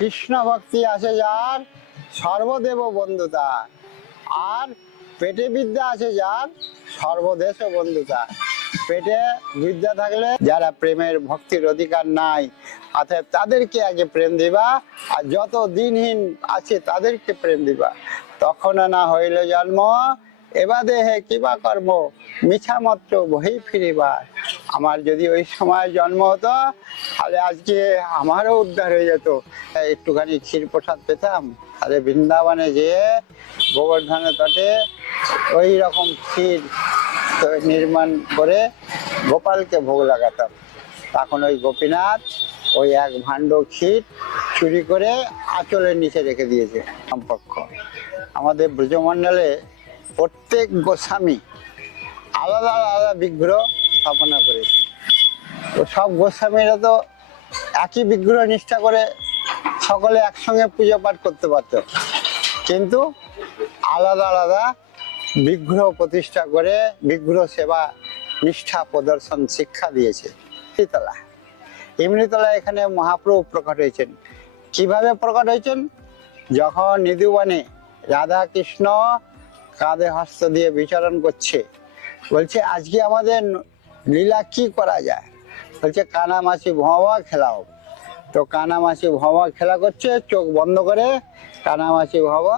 কৃষ্ণ ভক্তি আছে যার, সর্বদেব বন্ধু তার। আর পেটে বিদ্যা আছে যার, সর্বদেশ বন্ধু তার। পেটে বিদ্যা থাকলে যারা প্রেমের ভক্তির অধিকার নাই, অর্থাৎ তাদেরকে আগে প্রেম দিবা, আর যত দিনহীন আছে তাদেরকে প্রেম দিবা। তখন না হইল জন্ম, এবাদে হে কিবা কর্ম, মিছা মাত্র বহি ফিরিবার। আমার যদি ওই সময় জন্ম হতো, তাহলে আজকে আমারও উদ্ধার হয়ে যেত। একটুখানি ক্ষীর প্রসাদ পেতাম, তাহলে বৃন্দাবনে যেয়ে গোবর্ধনের তটে ওই রকম ক্ষীর নির্মাণ করে গোপালকে ভোগ লাগাতাম। তখন ওই গোপীনাথ ওই এক ভাণ্ড ক্ষীর চুরি করে আঁচলের নিচে রেখে দিয়েছে। সম্পর্ক আমাদের ব্রজমণ্ডলে প্রত্যেক গোস্বামী আলাদা আলাদা বিগ্রহ স্থাপনা করেছে। তো সব গোস্বামীরা তো একই বিগ্রহ নিষ্ঠা করে সকলে একসঙ্গে পুজো পাঠ করতে পারত, কিন্তু আলাদা আলাদা বিগ্রহ প্রতিষ্ঠা করে বিগ্রহ সেবা নিষ্ঠা প্রদর্শন শিক্ষা দিয়েছে। ইমলিতলা এখানে মহাপ্রভু প্রকট হয়েছেন। কিভাবে প্রকট হয়েছেন? যখন নিধুবনে রাধা কৃষ্ণ কাঁধে হস্ত দিয়ে বিচরণ করছে, বলছে আজকে আমাদের লীলা কি করা যায়? বলছে কানামাছি ভোঁয়া খেলাও। তো কানামাছি ভোঁয়া খেলা করছে, চোখ বন্ধ করে কানামাছি ভোঁয়া।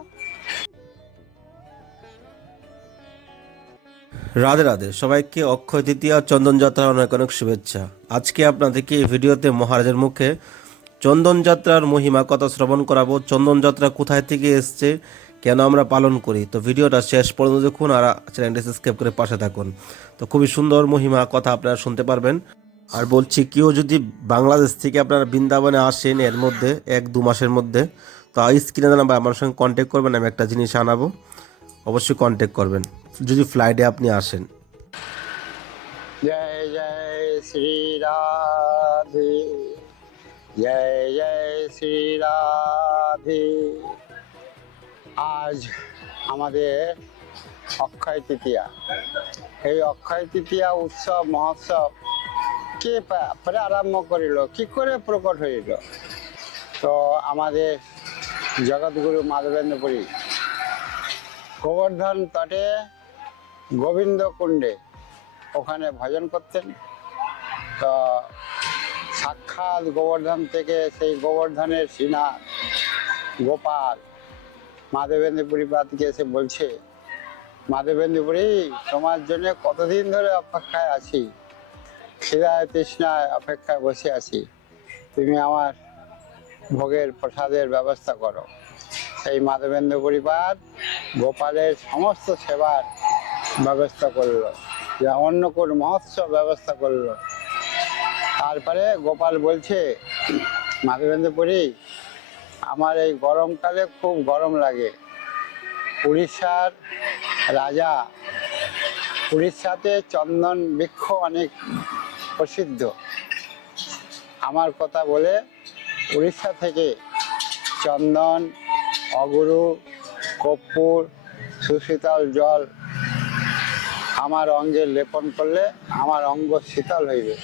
রাধে রাধে, সবাইকে অক্ষয় তৃতীয়া চন্দন যাত্রার অনেক অনেক শুভেচ্ছা। আজকে আপনাদেরকে এই ভিডিওতে মহারাজের মুখে চন্দন যাত্রার মহিমা কথা শ্রবণ করাবো। চন্দন যাত্রা কোথায় থেকে এসছে, কেন আমরা পালন করি, তো ভিডিওটা শেষ পর্যন্ত দেখুন আর চ্যানেলটি সাবস্ক্রাইব করে পাশে থাকুন। তো খুবই সুন্দর মহিমা কথা আপনারা শুনতে পারবেন। আর বলছি, কেউ যদি বাংলাদেশ থেকে আপনারা বৃন্দাবনে আসেন এর মধ্যে 1-2 মাসের মধ্যে, তো স্ক্রিনে নাম্বার আমার সঙ্গে কন্ট্যাক্ট করবেন, আমি একটা জিনিস আনাবো, অবশ্যই কন্ট্যাক্ট করবেন যদি ফ্লাইটে আপনি আসেন। জয় জয় শ্রী রাধে, জয় জয় শ্রী রাধে। আজ আমাদের অক্ষয় তৃতীয়া। এই অক্ষয় তৃতীয়া উৎসব মহোৎসব কে আরম্ভ করিল, কি করে প্রকট হইল? তো আমাদের জগৎগুরু মাধবেন্দ্র পুরী গোবর্ধন তটে গোবিন্দ কুণ্ডে ওখানে ভজন করতেন। তো সাক্ষাৎ গোবর্ধন থেকে সেই গোবর্ধনের সিনা গোপাল মাধবেন্দ্র পুরী পাদকে এসে বলছে, মাধবেন্দ্র পুরী তোমার জন্য কতদিন ধরে অপেক্ষায় আছি, খিদায় তৃষ্ণায় অপেক্ষায় বসে আছি, তুমি আমার ভোগের প্রসাদের ব্যবস্থা করো। সেই মাধবেন্দ্র পরিবার গোপালের সমস্ত সেবার ব্যবস্থা করলো, অন্নকূট মহোৎসব ব্যবস্থা করলো। তারপরে গোপাল বলছে, মাধবেন্দ্র পুরী আমার এই গরমকালে খুব গরম লাগে, উড়িষ্যার রাজা, উড়িষ্যাতে চন্দন বৃক্ষ অনেক প্রসিদ্ধ, আমার কথা বলে উড়িষ্যা থেকে চন্দন, অগুরু, কর্পূর, সুশীতল জল আমার অঙ্গে লেপন করলে আমার অঙ্গ শীতল হইবে,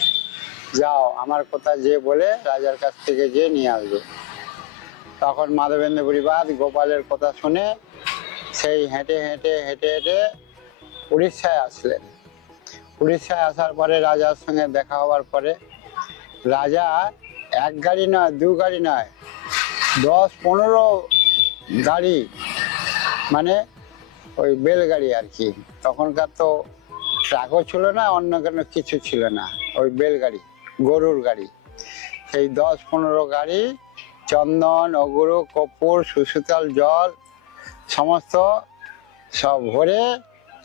যাও আমার কথা যে বলে রাজার কাছ থেকে যে নিয়ে আসবে। তখন মাধবেন্দ্র পরিবার গোপালের কথা শুনে সেই হেঁটে হেঁটে হেঁটে হেঁটে উড়িষ্যায় আসলেন। উড়িষ্যায় আসার পরে রাজার সঙ্গে দেখা হওয়ার পরে রাজা এক গাড়ি নয়, 2 গাড়ি নয়, 10-15 গাড়ি, মানে ওই বেলগাড়ি আর কি, তখনকার তো ট্রাকও ছিল না, অন্য কোনো কিছু ছিল না, ওই বেলগাড়ি, গরুর গাড়ি, সেই 10-15 গাড়ি চন্দন, অগুরু, কর্পূর, সুশীতল জল সমস্ত সব ভরে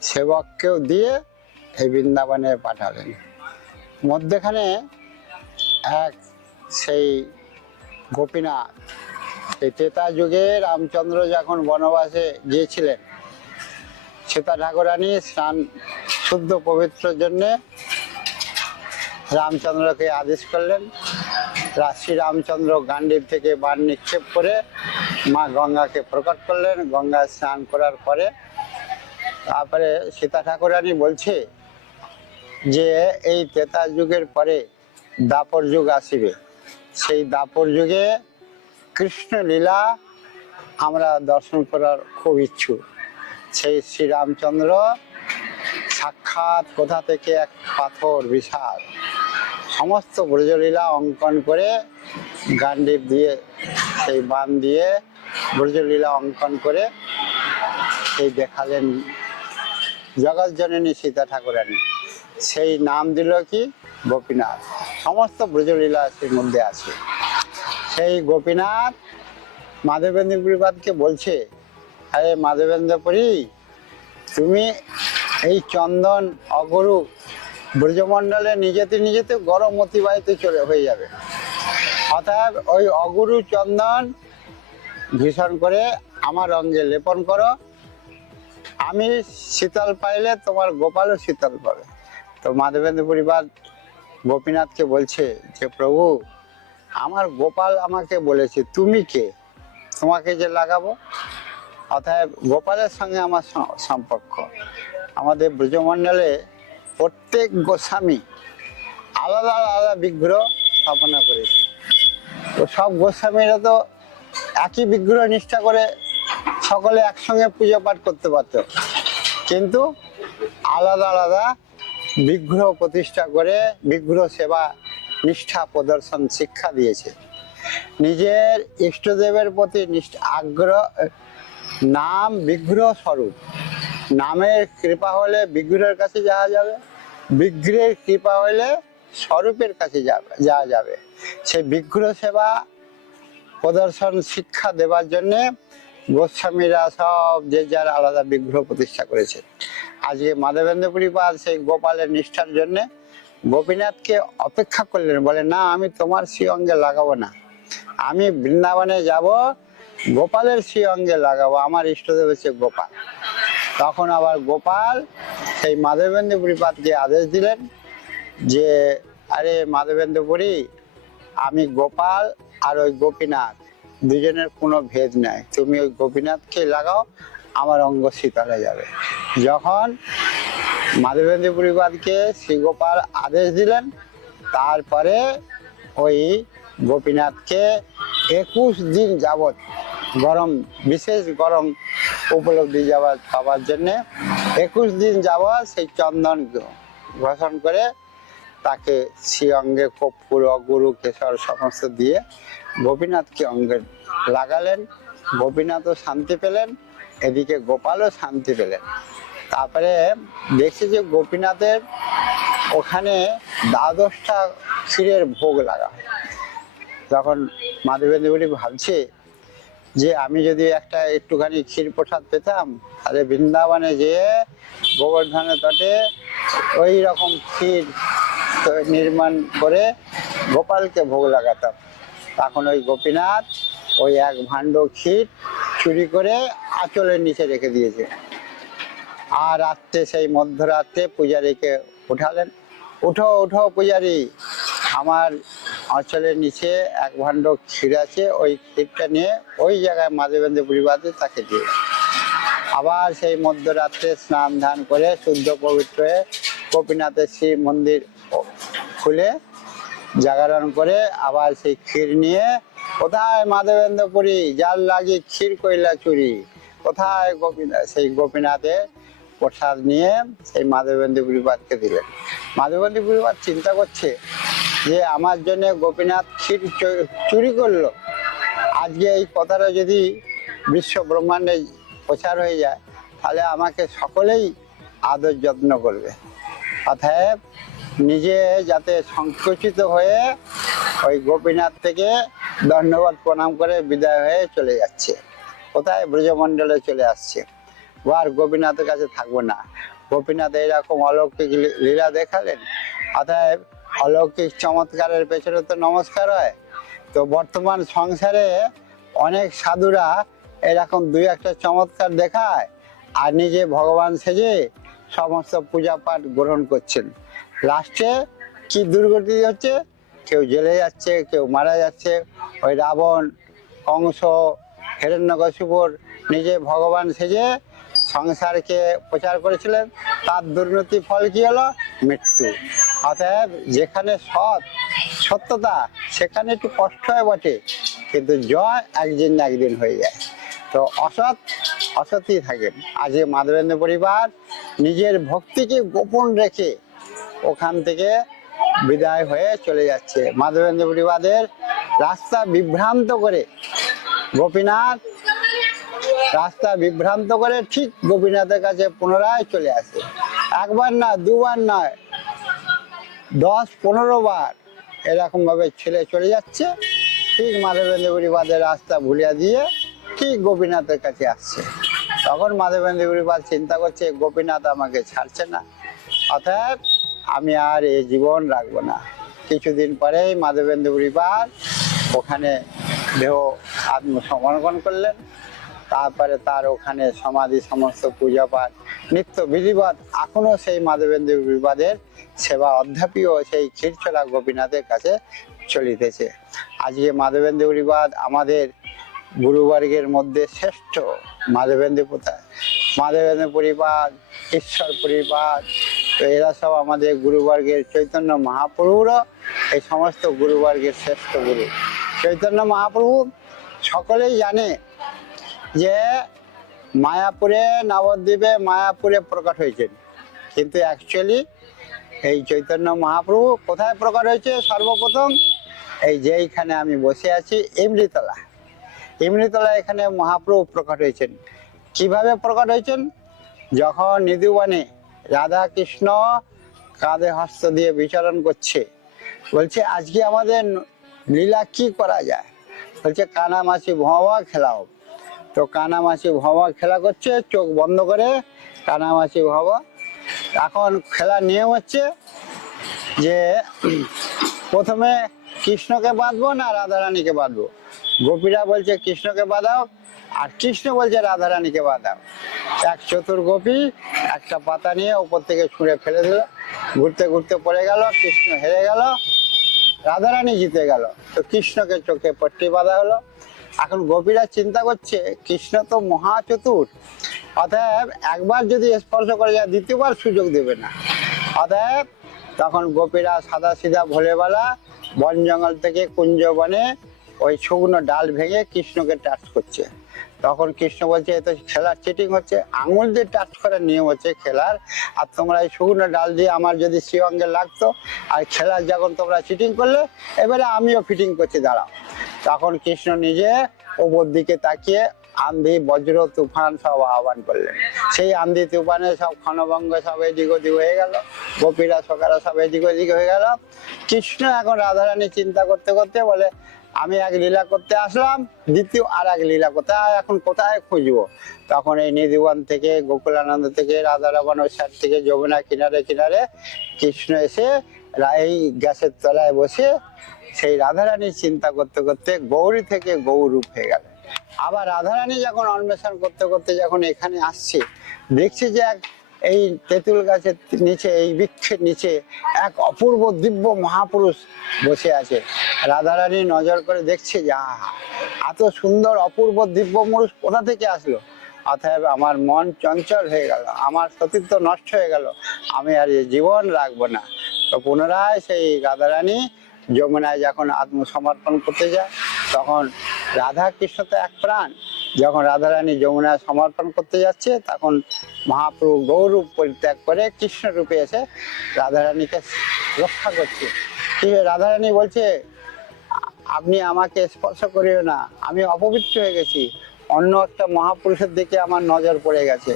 সেবককেও দিয়ে এই বৃন্দাবনে পাঠালেন। মধ্যেখানে এক সেই গোপীনাথ, এই ত্রেতা যুগে রামচন্দ্র যখন বনবাসে গিয়েছিলেন, সীতা ঠাকুরানী স্নান শুদ্ধ পবিত্রের জন্যে রামচন্দ্রকে আদেশ করলেন। শ্রী রামচন্দ্র গান্ডীব থেকে বাণ নিক্ষেপ করে মা গঙ্গাকে প্রকট করলেন। গঙ্গায় স্নান করার পরে তারপরে সীতা ঠাকুরানী বলছে যে এই ত্রেতা যুগের পরে দাপর যুগ আসিবে, সেই দাপর যুগে কৃষ্ণ লীলা আমরা দর্শন করার খুব ইচ্ছুক। সেই শ্রীরামচন্দ্র সাক্ষাৎ কোথা থেকে এক পাথর বিশাল সমস্ত ব্রজলীলা অঙ্কন করে গান্ডীব দিয়ে সেই বান দিয়ে ব্রজলীলা অঙ্কন করে সেই দেখালেন জগৎজননী সীতা ঠাকুরানী। সেই নাম দিল কি গোপীনাথ। সমস্ত ব্রজলীলা সেই মধ্যে আছে। সেই গোপীনাথ মাধবেন্দ্র পুরীপাদকে বলছে, আরে মাধবেন্দ্রপুরী, তুমি এই চন্দন অগরু ব্রজমণ্ডলে নিজেতে গরম অতিবাহিত হয়ে যাবে। অর্থাৎ ওই অগুরু চন্দন ভীষণ করে আমার অঙ্গে লেপন করো, আমি শীতল পাইলে তোমার গোপালও শীতল পাবে। তো মাধবেন্দ্র পরিবার গোপীনাথকে বলছে যে প্রভু, আমার গোপাল আমাকে বলেছে তুমি কে, তোমাকে যে লাগাবো। অর্থাৎ গোপালের সঙ্গে আমার সম্পর্ক। আমাদের ব্রজমণ্ডলে প্রত্যেক গোস্বামী আলাদা আলাদা বিগ্রহ স্থাপনা করেছে। তো সব গোস্বামীরা তো একই বিগ্রহ নিষ্ঠা করে সকলে একসঙ্গে পুজো পাঠ করতে পারত, কিন্তু আলাদা আলাদা বিগ্রহ প্রতিষ্ঠা করে বিগ্রহ সেবা নিষ্ঠা প্রদর্শন শিক্ষা দিয়েছে। নিজের ইষ্টদেবের প্রতি আগ্রহ, নাম বিগ্রহ স্বরূপ। নামের কৃপা হলে বিগ্রহের কাছে যাওয়া যাবে, বিগ্রহের কৃপা হলে স্বরূপের কাছে যাওয়া যাবে। সেই বিগ্রহ সেবা প্রদর্শন শিক্ষা দেবার জন্যে গোস্বামীরা সব যে যার আলাদা বিগ্রহ প্রতিষ্ঠা করেছে। আজকে মাধবেন্দ্র পুরীপাদ সেই গোপালের নিষ্ঠার জন্য গোপীনাথকে অপেক্ষা করলেন, বলে না, আমি তোমার শ্রী অঙ্গে লাগাবো না, আমি বৃন্দাবনে যাব, গোপালের শ্রী অঙ্গে লাগাবো, আমার ইষ্টদেব হচ্ছে গোপাল। তখন আবার গোপাল সেই মাধবেন্দ্র পুরীপাদকে আদেশ দিলেন যে, আরে মাধবেন্দ্র পুরী, আমি গোপাল আর ওই গোপীনাথ দুজনের কোনো ভেদ নাই, তুমি ওই গোপীনাথকে লাগাও, আমার অঙ্গ শীতলে যাবে। যখন মাধবেন্দ্র পুরীপাদকে শ্রী গোপাল আদেশ দিলেন, তারপরে ওই গোপীনাথকে 21 দিন যাবৎ গরম, বিশেষ গরম উপলব্ধি পাওয়ার জন্যে 21 দিন যাবৎ সেই চন্দন ঘোষণ করে তাকে শ্রী অঙ্গে কর্পূর অগুরু কেশর সমস্ত দিয়ে গোপীনাথকে অঙ্গে লাগালেন। গোপীনাথও শান্তি পেলেন, এদিকে গোপালও শান্তি পেলেন। তারপরে দেখছি যে গোপীনাথের ওখানে 12টা ক্ষীরের ভোগ লাগা হয়। তখন মাধবেন্দ্র পুরী ভাবছে যে আমি যদি একটুখানি ক্ষীর প্রসাদ পেতাম, তাহলে বৃন্দাবনে যেয়ে গোবর্ধনের তটে ওই রকম ক্ষীর নির্মাণ করে গোপালকে ভোগ লাগাতাম। তখন ওই গোপীনাথ ওই 1 ভাণ্ড ক্ষীর চুরি করে আঁচলের নিচে রেখে দিয়েছে। আর রাত্রে, সেই মধ্যরাত্রে পূজারীকে উঠালেন, উঠো উঠো পূজারী, আমার আঁচলের নিচে 1 ভাণ্ড ক্ষীর আছে, ওই ক্ষীরটা নিয়ে ওই জায়গায় মাধবেন্দ্র পুরীপাদে তাকে দিয়ে। আবার সেই মধ্যরাত্রে স্নান ধান করে শুদ্ধ পবিত্র হয়ে গোপীনাথের শ্রী মন্দির খুলে জাগরণ করে আবার সেই ক্ষীর নিয়ে, কোথায় মাধবেন্দ্র পুরী, জাল লাগি ক্ষীর কইলা চুরি, কোথায় গোপীনাথ, সেই গোপীনাথের প্রসাদ নিয়ে সেই মাধবেন্দ্র পুরীপাদকে দিলেন। মাধবেন্দ্র পুরীপাদ চিন্তা করছে যে আমার জন্য গোপীনাথ ক্ষীর চুরি করলো, আজকে এই কথাটা যদি বিশ্ব ব্রহ্মাণ্ডে প্রচার হয়ে যায়, তাহলে আমাকে সকলেই আদর যত্ন করবে। অতএব নিজে যাতে সংকুচিত হয়ে ওই গোপীনাথ থেকে দণ্ডবত প্রণাম করে বিদায় হয়ে চলে যাচ্ছে, কোথায় ব্রজমণ্ডলে চলে আসছে। আর গোপীনাথের কাছে থাকবো না। গোপীনাথ এইরকম অলৌকিক লীলা দেখালেন। অতএব অলৌকিক চমৎকারের পেছনে তো নমস্কার হয়। তো বর্তমান সংসারে অনেক সাধুরা এরকম 2-1টা চমৎকার দেখায় আর নিজে ভগবান সেজে সমস্ত পূজা পাঠ গ্রহণ করছেন। লাস্টে কি দুর্গতি হচ্ছে, কেউ জেলে যাচ্ছে, কেউ মারা যাচ্ছে। ওই রাবণ, কংস, হিরণ্যকশিপুর নিজে ভগবান সেজে সংসারকে প্রচার করেছিলেন, তার দুর্নীতি ফল কি হলো? মৃত্যু। অতএব যেখানে সত্যতা, সেখানে একটু কষ্ট হয় বটে, কিন্তু জয় একদিন না একদিন হয়ে যায়। তো অসৎ অসৎই থাকেন। আজকে মাধবেন্দ্র পরিবার নিজের ভক্তিকে গোপন রেখে ওখান থেকে বিদায় হয়ে চলে যাচ্ছে। মাধবেন্দ্র পরিবারের রাস্তা বিভ্রান্ত করে গোপীনাথ রাস্তা বিভ্রান্ত করে ঠিক গোপীনাথের কাছে পুনরায় চলে আসে। একবার না, দুবার নয়, 10-15 বার এরকম ভাবে ছেলে চলে যাচ্ছে, ঠিক মাধবেন্দ্র পরিবারের রাস্তা ভুলিয়া দিয়ে ঠিক গোপীনাথের কাছে আসছে। তখন মাধবেন্দ্র পরিবার চিন্তা করছে, গোপীনাথ আমাকে ছাড়ছে না, অতএব আমি আর এই জীবন রাখবো না। কিছুদিন পরেই মাধবেন্দ্র পরিবার ওখানে দেহ আত্মসমর্পণ করলেন। তারপরে তার ওখানে সমাধি, সমস্ত পূজা পাঠ, নিত্য বিধিবৎ এখনো সেই মাধবেন্দ্র পরিবারের সেবা অধ্যাপীয় সেই ক্ষীরচোরা গোপীনাথের কাছে চলিতেছে। আজকে মাধবেন্দ্র পরিবার আমাদের গুরুবর্গের মধ্যে শ্রেষ্ঠ। মাধবেন্দ্র পরিবার, ঈশ্বর পরিবার, তো এরা সব আমাদের গুরুবর্গের চৈতন্য মহাপ্রভুরও এই সমস্ত গুরুবর্গের শ্রেষ্ঠ গুরু। চৈতন্য মহাপ্রভু সকলেই জানে যে মায়াপুরে, নবদ্বীপে মায়াপুরে প্রকট হয়েছেন, কিন্তু অ্যাকচুয়ালি এই চৈতন্য মহাপ্রভু কোথায় প্রকট হয়েছে? সর্বপ্রথম এই যেইখানে আমি বসে আছি, ইমলিতলা এখানে মহাপ্রভু প্রকট হয়েছেন। কিভাবে প্রকট হয়েছেন? যখন নিধুবনে রাধা কৃষ্ণ কাঁধে হস্ত দিয়ে বিচরণ করছে, বলছে আজকে আমাদের লীলা কি করা যায়? বলছে কানামাছি ভোঁয়া খেলাও। তো কানামাছি ভোঁয়া খেলা করছে, চোখ বন্ধ করে কানামাছি ভোঁয়া। এখন খেলার নিয়ম হচ্ছে যে প্রথমে কৃষ্ণকে বাঁধবো না রাধারানীকে বাঁধবো। গোপীরা বলছে কৃষ্ণকে বাঁধাও, আর কৃষ্ণ বলছে রাধারানীকে বাঁধাও। এক চতুর গোপী একটা পাতা নিয়ে উপর থেকে ছুঁড়ে ফেলে দিল, ঘুরতে ঘুরতে পড়ে গেল, কৃষ্ণ হেরে গেল, রাধারানী জিতে গেল। তো কৃষ্ণকে চোখে পট্টি বাঁধা হলো। এখন গোপীরা চিন্তা করছে কৃষ্ণ তো মহা চতুর, অতএব একবার যদি স্পর্শ করে যায় দ্বিতীয়বার সুযোগ দেবে না। অতএব তখন গোপীরা সাদা সিধা ভোলেবেলা বন জঙ্গল থেকে কুঞ্জ বনে ওই শুকনো ডাল ভেঙে কৃষ্ণকে টাচ করছে। তখন কৃষ্ণ বলছে এ তো খেলার চিটিং হচ্ছে, আঙুল দিয়ে টাচ করার নিয়ম হচ্ছে খেলার, আর তোমরা এই শুকনো ডাল দিয়ে আমার যদি শ্রীঅঙ্গে লাগতো, আর খেলার যখন তোমরা চিটিং করলে, এবারে আমিও ফিটিং করছি, দাঁড়াও। তখন কৃষ্ণ নিজে ওপর দিকে তাকিয়ে আন্ধি, বজ্র, তুফান সব আহ্বান করলেন। সেই আন্ধি তুফানে সব ক্ষণভঙ্গ, সব এদিক ওদিক হয়ে গেল, গোপীরা সকারা সব এদিক ওদিক হয়ে গেল। কৃষ্ণ এখন রাধারানী চিন্তা করতে করতে বলে আমি এক লীলা করতে আসলাম, দ্বিতীয় আর এক লীলা কোথায়, এখন কোথায় খুঁজবো? তখন এই নিধিবন থেকে, গোকুলানন্দ থেকে, রাধারমণ ওই সাইড থেকে যমুনা কিনারে কিনারে কৃষ্ণ এসে এই গ্যাসের তলায় বসে সেই রাধারানীর চিন্তা করতে করতে গৌরী থেকে গৌরূপ হয়ে গেল। আবার রাধারানী যখন অন্বেষণ করতে করতে যখন এখানে আসছে, দেখছি যে এক এই তেঁতুল গাছের নিচে, এই বৃক্ষের নিচে এক অপূর্ব দিব্য মহাপুরুষ বসে আছে। রাধারানী নজর করে দেখছে যে আহা, এত সুন্দর অপূর্ব দিব্য পুরুষ কোথা থেকে আসলো? অতএব আমার মন চঞ্চল হয়ে গেল, আমার সতীত্ব নষ্ট হয়ে গেল, আমি আর এই জীবন রাখবো না। তো পুনরায় সেই রাধারানী যমুনায় যখন আত্মসমর্পণ করতে যায়, তখন রাধা কৃষ্ণ তো এক প্রাণ। যখন রাধারানী যমুনায় সমর্পণ করতে যাচ্ছে, তখন মহাপ্রভু গৌরূপ পরিত্যাগ করে কৃষ্ণ রূপে এসে রাধারানীকে রক্ষা করছে। রাধারানী বলছে আপনি আমাকে স্পর্শ করিও না, আমি অপবিত্র হয়ে গেছি, অন্য একটা মহাপুরুষের দিকে আমার নজর পড়ে গেছে,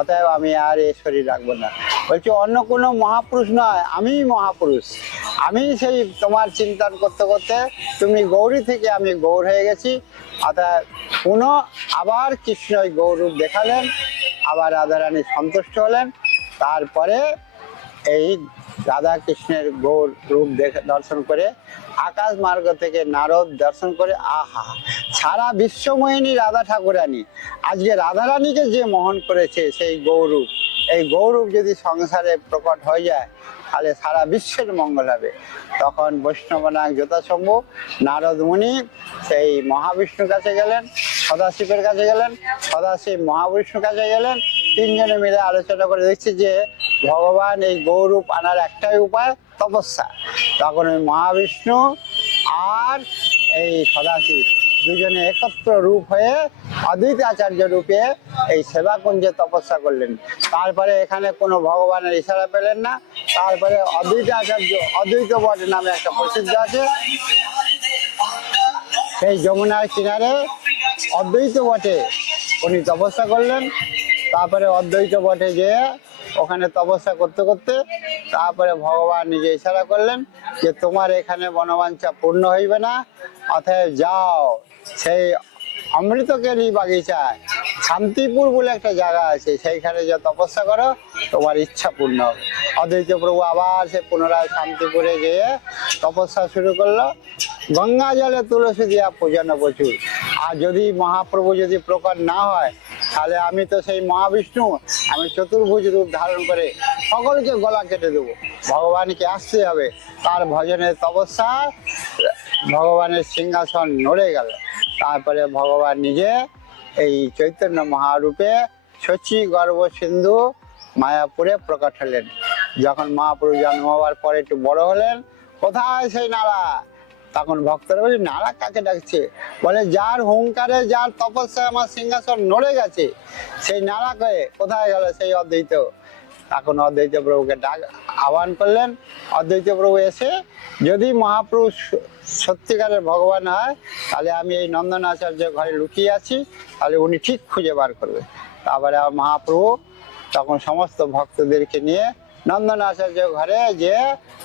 অতএব আমি আর এই শরীর রাখবো না। বলছি অন্য কোনো মহাপুরুষ নয়, আমিই মহাপুরুষ। আমি সেই তোমার চিন্তন করতে করতে তুমি গৌরী থেকে আমি গৌর হয়ে গেছি। অর্থাৎ পুনঃ আবার কৃষ্ণ ওই গৌরূপ দেখালেন, আবার রাধারানী সন্তুষ্ট হলেন। তারপরে এই রাধা কৃষ্ণের গৌর রূপ দর্শন করে আকাশ মার্গ থেকে নারদ দর্শন করে আহা, সারা বিশ্বমোহিনী রাধা ঠাকুরানী আজকে রাধারানীকে যে মোহন করেছে সেই গৌরূপ, এই গৌরূপ যদি সংসারে প্রকট হয়ে যায় তাহলে সারা বিশ্বের মঙ্গল হবে। তখন বৈষ্ণবনাগ যথাসম্ভব নারদ মুনি সেই মহাবিষ্ণুর কাছে গেলেন, সদাশিবের কাছে গেলেন, সদাশিব মহাবিষ্ণুর কাছে গেলেন। তিনজনে মিলে আলোচনা করে দেখছি যে ভগবান এই গৌরূপ আনার একটাই উপায়, তপস্যা। তখন ওই মহাবিষ্ণু আর এই সদাশিব দুজনে একত্র রূপ হয়ে অদ্বৈত আচার্য রূপে এই সেবা কুঞ্জে তপস্যা করলেন। তারপরে এখানে কোনো ভগবানের ইশারা পেলেন না। তারপরে অদ্বৈত আচার্য অদ্বৈত বট নামে একটা প্রসিদ্ধ আছে, সেই যমুনার কিনারে অদ্বৈত বটে উনি তপস্যা করলেন। তারপরে অদ্বৈত বটে যেয়ে ওখানে তপস্যা করতে করতে তারপরে ভগবান নিজে ইশারা করলেন যে তোমার এখানে বনবাঞ্ছা পূর্ণ হইবে না, অতএব যাও সেই অমৃতকেরই বাগিচায় শান্তিপুর বলে একটা জায়গা আছে, সেইখানে যে তপস্যা করো তোমার ইচ্ছা পূর্ণ হবে। অদ্বৈত প্রভু আবার সে পুনরায় শান্তিপুরে যেয়ে তপস্যা শুরু করলো। গঙ্গা জলে তুলসী দিয়া পূজন প্রচুর। আর যদি মহাপ্রভু যদি প্রকট না হয় তাহলে আমি তো সেই মহাবিষ্ণু, আমি চতুর্ভুজ রূপ ধারণ করে সকলকে গলা কেটে দেবো। ভগবানকে আসতে হবে। তার ভজনের তপস্যা ভগবানের সিংহাসন নড়ে গেল। তারপরে ভগবান নিজে এই চৈতন্য মহারূপে শচী গর্ভ সিন্ধু মায়াপুরে প্রকট হলেন। যখন মহাপ্রভু জন্ম হওয়ার পরে একটু বড় হলেন, কোথায় সেই নারা? তখন ভক্তরা বলে নারা কাকে ডাকছে? বলে যার হুঙ্কারে যার তপস্যায় আমার সিংহাসন নড়ে গেছে সেই নারা কয়ে কোথায় গেল সেই অদ্বৈত। তখন অদ্বৈত প্রভুকে ডাক আহ্বান করলেন। অদ্বৈত প্রভু এসে যদি মহাপ্রভু সত্যিকারের ভগবান হয় তাহলে আমি এই নন্দন আচার্য ঘরে লুকিয়ে আছি, তাহলে উনি ঠিক খুঁজে বার করবে। তারপরে মহাপ্রভু তখন সমস্ত ভক্তদেরকে নিয়ে নন্দন আচার্য ঘরে যে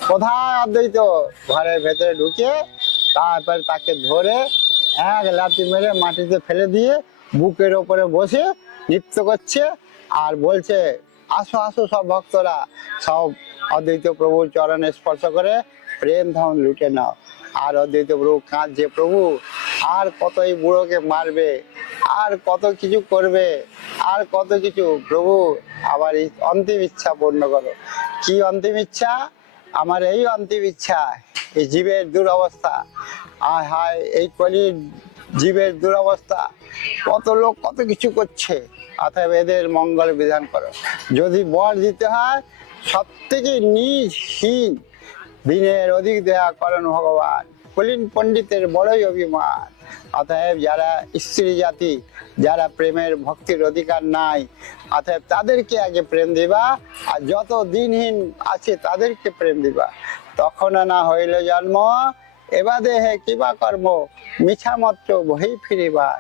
কোথায় অদ্বৈত ঘরের ভেতরে ঢুকে তারপর তাকে ধরে এক লাথি মেরে মাটিতে ফেলে দিয়ে বুকের ওপরে বসে নৃত্য করছে আর বলছে আসো আসো সব ভক্তরা, সব অদ্বৈত প্রভুর চরণে স্পর্শ করে প্রেম ধন লুটে নাও। আর অদ্বৈত প্রভু কাঁদছে, প্রভু আর কত এই বুড়োকে মারবে, আর কত কিছু করবে, আর কত কিছু, প্রভু আবার এই অন্তিম ইচ্ছা পূর্ণ করো। কি অন্তিম ইচ্ছা? আমার এই অন্তিম ইচ্ছা, এই জীবের দুরবস্থা, আয় হায় এই কলির জীবের দুরবস্থা, কত লোক কত কিছু করছে, অতএব এদের মঙ্গল বিধান করো। যদি বর দিতে হয় সব থেকে নিজহীন দিনের অধিক দেয়া করেন ভগবান, কলিন পণ্ডিতের বড়ই অভিমান। অতএব যারা স্ত্রী জাতি, যারা প্রেমের ভক্তির অধিকার নাই, অতএব তাদেরকে আগে প্রেম দিবা, আর যত দিনহীন আছে তাদেরকে প্রেম দিবা। তখন না হইল জন্ম এবাদে হে কিবা কর্ম, মিছা মাত্র বহি ফিরিবার।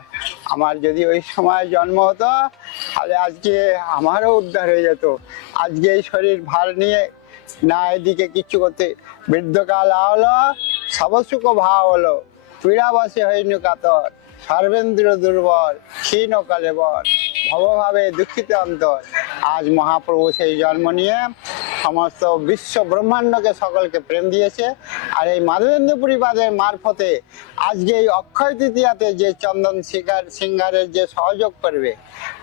আমার যদি ওই সময় জন্ম হতো তাহলে আজকে আমারও উদ্ধার হয়ে যেত। আজকে এই শরীর ভার নিয়ে না এদিকে কিচ্ছু করতে, বৃদ্ধকাল আহলো সবসুখ ভাব হলো, পীড়াবাসী হইনু কাতর, সর্বেন্দ্র দুর্বল ক্ষীণ কলেবর, ভবভাবে দুঃখিত অন্তর। আজ মহাপ্রভু সেই জন্ম নিয়ে সমস্ত বিশ্ব ব্রহ্মাণ্ডকে সকলকে প্রেম দিয়েছে। আর এই মাধবেন্দ্রপুরী বাদের মারফতে আজকে এই অক্ষয় তৃতীয়াতে যে চন্দন সিঙ্গারের যে সহযোগ করবে,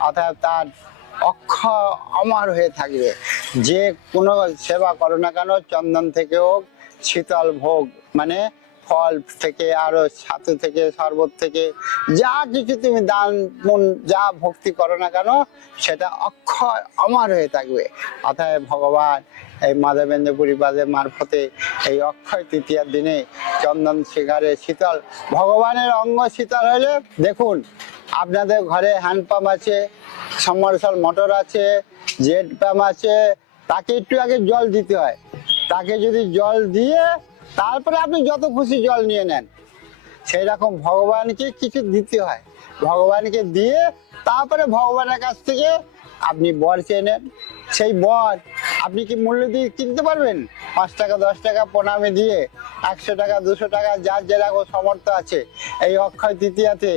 অর্থাৎ তার অক্ষয় অমর হয়ে থাকবে। যে কোনো সেবা করো না কেন, চন্দন থেকে হোক, শীতল ভোগ মানে ফল থেকে, আরো ছাতু থেকে, শরবত থেকে, যা কিছু তুমি দান মন যা ভক্তি করো না কেন সেটা অক্ষয় অমর হয়ে থাকবে। অতএব ভগবান এই মাধবেন্দ্রপুরী বাদের মারফতে এই অক্ষয় তৃতীয়ার দিনে চন্দন শিকারে শীতল, ভগবানের অঙ্গ শীতল হলে দেখুন আপনাদের ঘরে হ্যান্ড পাম্প আছে, সাবমার্সাল মোটর আছে, জেট পাম্প আছে, তাকে একটু আগে জল দিতে হয়। তাকে যদি জল দিয়ে তারপরে আপনি যত খুশি জল নিয়ে নেন, সেই রকম ভগবানকে কিছু দিতে হয়। ভগবানকে দিয়ে তারপরে ভগবানের কাছ থেকে আপনি বর চেয়ে নেন। সেই বর আপনি কি মূল্য দিয়ে কিনতে পারবেন? 5 টাকা 10 টাকা প্রণামী দিয়ে, 100 টাকা 200 টাকা যার যেরকম সমর্থ আছে। এই অক্ষয় তৃতীয়াতে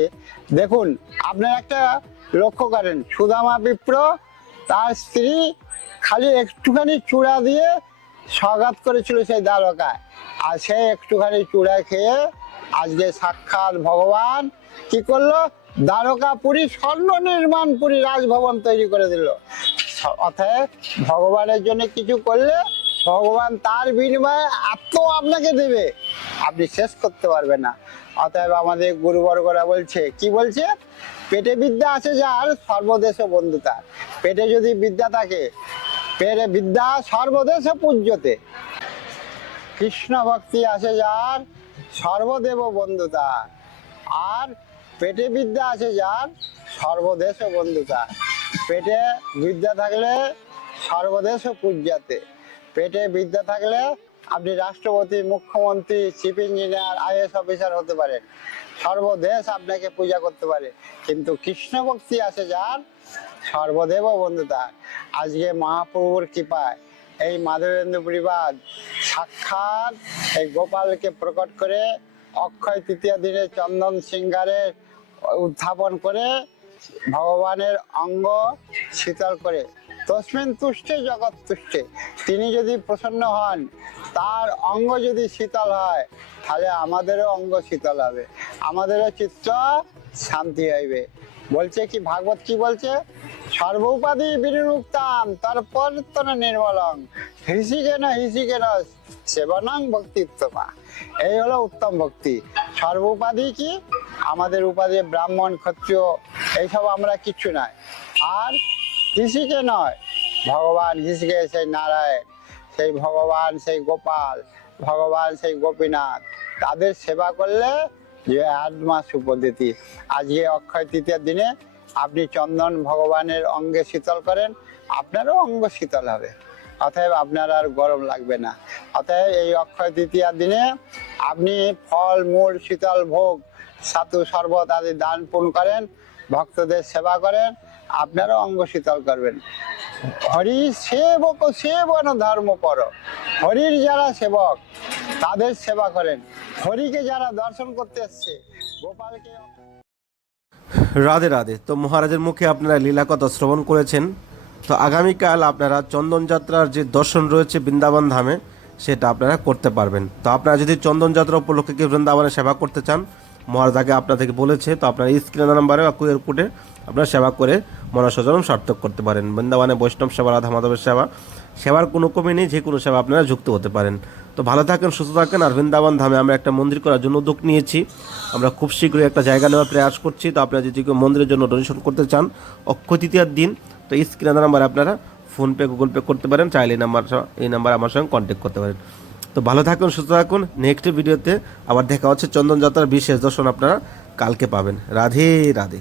দেখুন আপনার একটা লক্ষ্য করেন, সুদামা বিপ্র তার স্ত্রী খালি একটুখানি চূড়া দিয়ে স্বাগত করেছিল সেই দ্বারকায়, আর সে একটুখানি চূড়া খেয়ে আজকে সাক্ষাৎ ভগবান কি করলো, দ্বারকাপুরী স্বর্ণ নির্মাণপুরী রাজভবন তৈরি করে দিল। অতএব ভগবানের জন্য কিছু করলে ভগবান তার বিনিময়ে এত আপনাকে দেবে আপনি শেষ করতে পারবেন না। অতএব আমাদের গুরুবর্গরা বলছে, কি বলছে, পেটে বিদ্যা আছে যার সর্বদেশ বন্ধু তার। পেটে যদি বিদ্যা থাকে, পেটে বিদ্যা সর্বদেশে পূজ্যতে। কৃষ্ণ ভক্তি আছে যার সর্বদেব বন্ধু তার। আর পেটে বিদ্যা আছে যার সর্বদেশ বন্ধু তার। পেটে বিদ্যা থাকলে সর্বদেশ পূজ্যাতে। পেটে বিদ্যা থাকলে আপনি রাষ্ট্রপতি, মুখ্যমন্ত্রী, চিফ ইঞ্জিনিয়ার, আইএএস অফিসার হতে পারেন। সর্বদেশ আপনাকে পূজা করতে পারে। কিন্তু কৃষ্ণ ভক্তি আছে যার সর্বদেব বন্ধু তার। আজকে মহাপ্রভুর কৃপায় এই মাধবেন্দ্র পরিবার সাক্ষাৎ এই গোপালকে প্রকট করে অক্ষয় তৃতীয় দিনে চন্দন শৃঙ্গারে উত্থাপন করে ভগবানের অঙ্গ শীতল করে। তস্মিন তুষ্টে জগৎ তুষ্টে। তিনি যদি প্রসন্ন হন, তার অঙ্গ যদি শীতল হয়, তাহলে আমাদেরও অঙ্গ শীতল হবে, আমাদেরও চিত্ত শান্তি হইবে। বলছে কি ভাগবত কি বলছে? সর্বোপাধি বিনিরুক্তাম তর্পণ নির্মলং হিসিকেন সেবনং ভক্তিত্তমা। এই হলো উত্তম ভক্তি। সর্বোপাধি কি? আমাদের উপাধি ব্রাহ্মণ, ক্ষত্রিয় এইসব আমরা কিচ্ছু নয়। আর হিসিকে নয়, ভগবান হিসিকে সেই নারায়ণ, সেই ভগবান, সেই গোপাল, ভগবান সেই গোপীনাথ, তাদের সেবা করলে যে আত্মা সুপদ্ধতি। আজকে অক্ষয় তৃতীয়ার দিনে আপনি চন্দন ভগবানের অঙ্গে শীতল করেন, আপনারও অঙ্গ শীতল হবে, অতএব আপনার আর গরম লাগবে না। অতএব এই অক্ষয় তৃতীয়ার দিনে আপনি ফল মূল, শীতল ভোগ, ছাতু শরবত আদি দান পুণ্য করেন, ভক্তদের সেবা করেন, আপনারও অঙ্গ শীতল করবেন। হরি সেবক সেবন ধর্ম পর। হরির যারা সেবক তাদের সেবা করেন। হরিকে যারা দর্শন করতে এসছে, গোপালকে। রাধে রাধে। তো মহারাজের মুখে আপনারা লীলা কথা শ্রবণ করেছেন। তো আগামীকাল আপনারা চন্দন যাত্রার যে দর্শন রয়েছে বৃন্দাবন ধামে, সেটা আপনারা করতে পারবেন। তো আপনারা যদি চন্দন যাত্রা উপলক্ষে কেউ বৃন্দাবনে সেবা করতে চান, মহারাজ আগে আপনাদেরকে বলেছে, তো আপনারা স্ক্রিনের নাম্বারে বা কুইয়ার কোডে আপনারা সেবা করে মনসজনম সার্থক করতে পারেন। বৃন্দাবনে বৈষ্ণব সেবা, রাধা মাধবের সেবার কোনো কমি নেই, যে কোনো সেবা আপনারা যুক্ত হতে পারেন। তো ভালো থাকেন, সুস্থ থাকেন। আর বৃন্দাবন ধামে আমরা একটা মন্দির করার জন্য উদ্যোগ নিয়েছি, আমরা খুব শীঘ্রই একটা জায়গা নেওয়ার প্রয়াস করছি। তো আপনারা যদি কেউ মন্দিরের জন্য ডোনেশন করতে চান অক্ষয় তৃতীয়ার দিন, তো স্ক্রিনের নাম্বারে আপনারা ফোনপে, গুগল পে করতে পারেন, চাইলে এই নাম্বার আমার সঙ্গে কন্ট্যাক্ট করতে পারেন। তো ভালো থাকুন, সুস্থ থাকুন। নেক্সট ভিডিওতে আবার দেখা হচ্ছে। চন্দন যাত্রার বিশেষ দর্শন আপনারা কালকে পাবেন। রাধে রাধে।